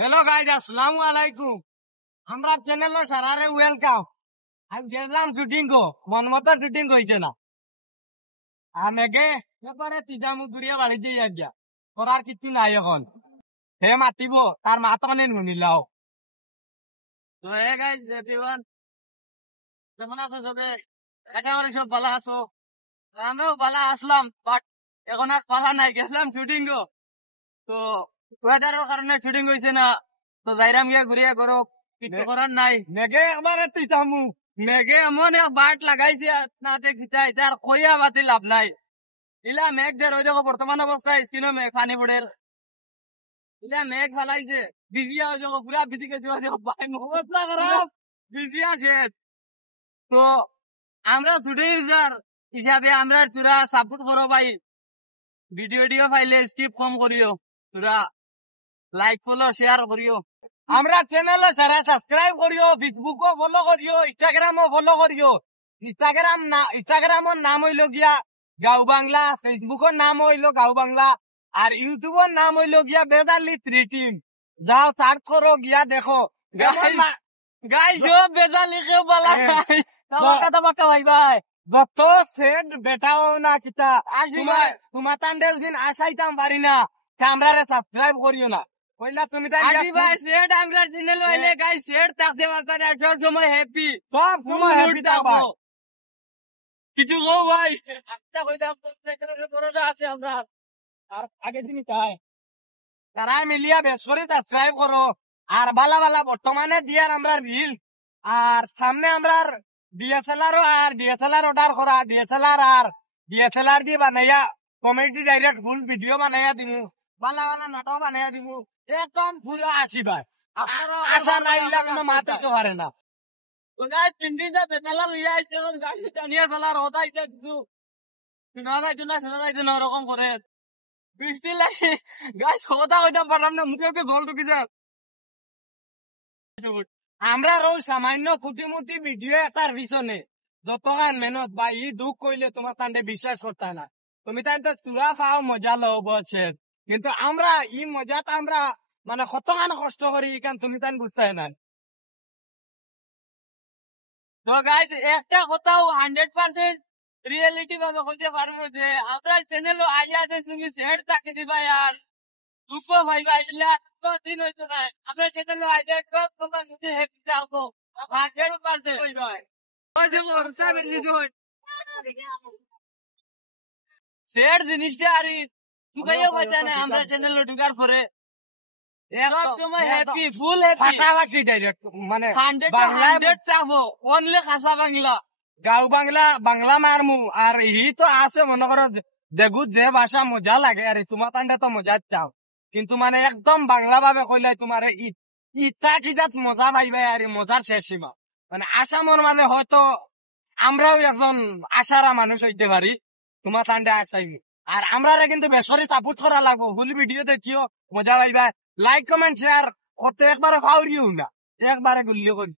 Hello guys अस्सलाम वालेकुम। हमरा চ্যানেল সারারে ওয়েলকাম। আমি গেলাম শুটিং কো মন মতো শুটিং হইছে না আমেগে এবারে তিজামু দূরিয়া বাড়ি দিয়ে গিয়া করার কিছু নাই এখন হে মাতিব তার মাথা মানে নুনিলাও তো হে গাইস এভরিওয়ান কেমন আছো সবে একেবারে সব ভালো আছো আমরাও ভালো আসলাম বাট এখন আর পালা নাই গেছিলাম শুটিং কো তো ওয়েদারের কারণে শুটিং হইছে না তো যাইরাম গিয়া ঘুরিয়া করো কিছু করার নাই মেঘে আমার তিতামু মেঘে এমন এক বাট লাগাইছে না দেখিতা এটা আর কইয়া বাতি লাভ নাই ইলা মেঘ দের ওই দেখো বর্তমান অবস্থায় স্কিনও মেঘ পানি পড়ে ইলা মেঘ ফেলাইছে বিজিয়া ওই দেখো পুরা বিজি গেছে ওই দেখো ভাই অবস্থা খারাপ বিজিয়া শেষ তো আমরা শুটিং ইউজার হিসাবে আমরা তোরা সাপোর্ট করো ভাই ভিডিও ফাইলে স্কিপ কম করিও তোরা লাইক ফলো শেয়ার করিও আমরা চ্যানেল সারা সাবস্ক্রাইব করিও ফেসবুকও ফলো করিও ইনস্টাগ্রামও ফলো করিও ইনস্টাগ্রামের নাম হইল গিয়া গাঁও বাংলা ফেসবুকের নাম হইল গাঁও বাংলা আর ইউটিউবের নাম হইল গিয়া বেদালি 3 টিম যাও সার্চ করো গিয়া দেখো গাইস ও বেদালি কেউ বলা নাই কথা ভাই ভাই যত সেট বেটাও না কিতা তোমার তান্ডেল দিন আসাইতাম পারি না আমরা সাবস্ক্রাইব করিও না কইলা তুমি তাই আজি ভাই সেট আমরা চ্যানেল হইলে গাইস সেট থাকতে পারতা না সব সময় হ্যাপি সব সময় হ্যাপি থাকবো কিছু গো ভাই একটা কইতাম প্রত্যেকের বড়টা আছে আমরা আর আগে দিনই তাই তারা মিলিয়া বেশ করে সাবস্ক্রাইব করো আর বালা বালা বর্তমানে দিয়ার আমরা রিল আর সামনে আমরা ডিএসএলআর অর্ডার করা ডিএসএলআর দিয়ে বানাইয়া কমেডি ডাইরেক্ট ফুল ভিডিও বানাইয়া দিমু বালা বালা নাটক বানাইয়া দিমু একদম পুরো আশীর্বাদ আশা নাই কোনো মাতে তো পারে না তিনদিনটা বেতালা লইয়া আইছে গাড়ি টানিয়া ফেলার হতা আইছে কিছু শোনা যাইতো না ওরকম করে বৃষ্টি লাগে গাছ কথা হইতাম পারলাম না মুখে জল ঢুকি যায় আমরা রো সামান্য কুটিমুটি ভিডিও এটার পিছনে যতখান মেহনত বা ই দুঃখ কইলে তোমার তান্ডে বিশ্বাস করতে না তুমি তাই তো চূড়া পাও মজা লো বলছে কিন্তু আমরা ই মজাটা আমরা মানে কতখান কষ্ট করি কারণ তুমি তাই বুঝতে না তো গাইজ একটা কথাও 100% রিয়েলিটি ভাবে বলতে পারবো যে আমরা চ্যানেলও আগে আছে তুমি শেয়ার তাকে দিবা আর দুঃখ ভাই ভাই তো দিন হইতো না আমরা চ্যানেলও আগে সব তোমার নিজে হ্যাপি থাকবো 100% শেয়ার জিনিসটা আর চুকাইও পাইতা না আমরা চ্যানেলে ঢুকার পরে সব সময় হ্যাপি ফুল হ্যাপি ফাটাফাটি ডাইরেক্ট মানে 100 চাবো অনলি খাসা বাংলা গাঁও বাংলা মারমু আর ই তো আছে মনে করো দেখু যে ভাষা মজা লাগে আর তোমার তান্ডে তো মজা চাও কিন্তু মানে একদম বাংলা ভাবে কইলে তোমার ইচ্ছা কি যাত মজা পাইবে আর মজার শেষ সীমা মানে আশা মন মানে হয়তো আমরাও একজন আশারা মানুষ হইতে পারি তোমার তান্ডে আশাইনি আর আমরা কিন্তু বেসরি সাপোর্ট করা লাগবো ফুল ভিডিও দেখিও মজা পাইবা লাইক কমেন্ট শেয়ার করতে একবারে ফাউরিও না একবারে গুলিও করি